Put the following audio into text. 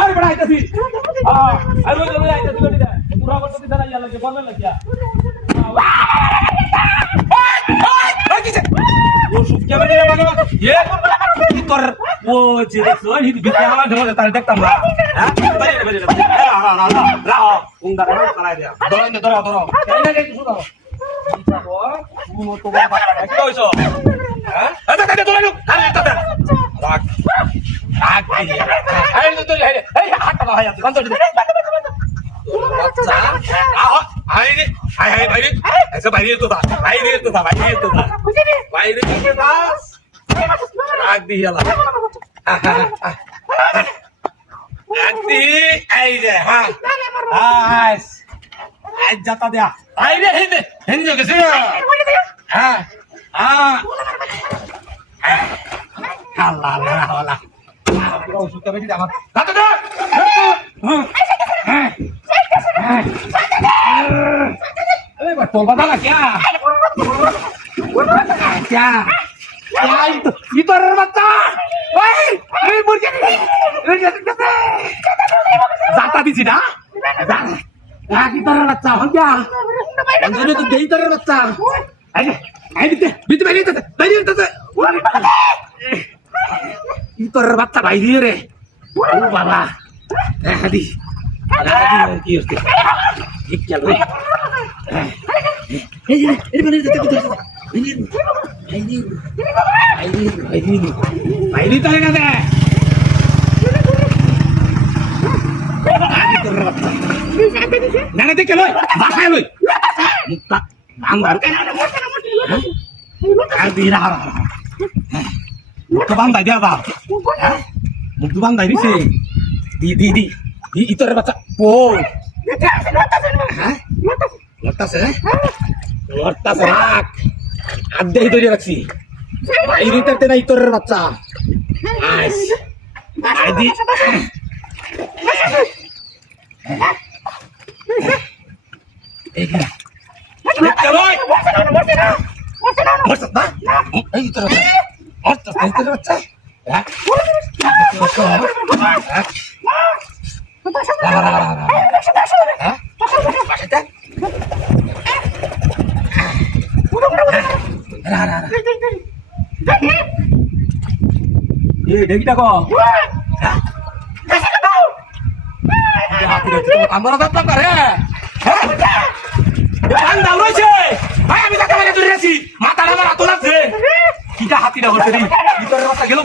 আরে বড় আইতাছি আরে ওই আইতাছি লড়ি দে পুরা করতে দিছ না ইয়া লাগে বললে লাগিয়া ও সুপ কে বেরে মানে এ কি তোর ও যে দেখছো হি বিতে আমার ধরে তার দেখতাম না হ্যাঁ বেরে বেরে রা উঙ্গা রা করাই দে ধরো এই না কিছু দাও ও তো বাবা কি কইছো হ্যাঁ আচ্ছা কাটে ধরে লুক আরে এটা রাখ রাখ এই তো এই হাত পা হাত কোন তো বাচ্চা আইরে আই ভাই ऐसे भाई तो था भाई तो था राख दी हला राख दी आई जे हां आस आज जाता दिया आई रे हिंदे कैसे हां हां अल्लाह अल्लाह वाला पूरा उसका बेटी আমার দাদা দা अरे बट तो बता क्या क्या क्या itu bata woi ini burja zata di sini ah kita bata क्या अंदर तो दे इधर बच्चा अरे बिते itu bata भाई दी रे ओ बाबा hadi की उसके ठीक चल रही ini benar ini tahu kan deh nanti kalau bahaya loh muka anggar ardira muka bang dia apa muka bang ini sih di itu baca po lotas lotas rak ada itu dia raksi ini terkena itu baca nice adi kalau maksud bah itu baca ya দেখি দেখো আমরা যাত্রা করে আমি যাত্রা মানে দূরে আছি মাথা আমার হাত লাগছে কিটা হাতিটা করছে ভিতরে গেল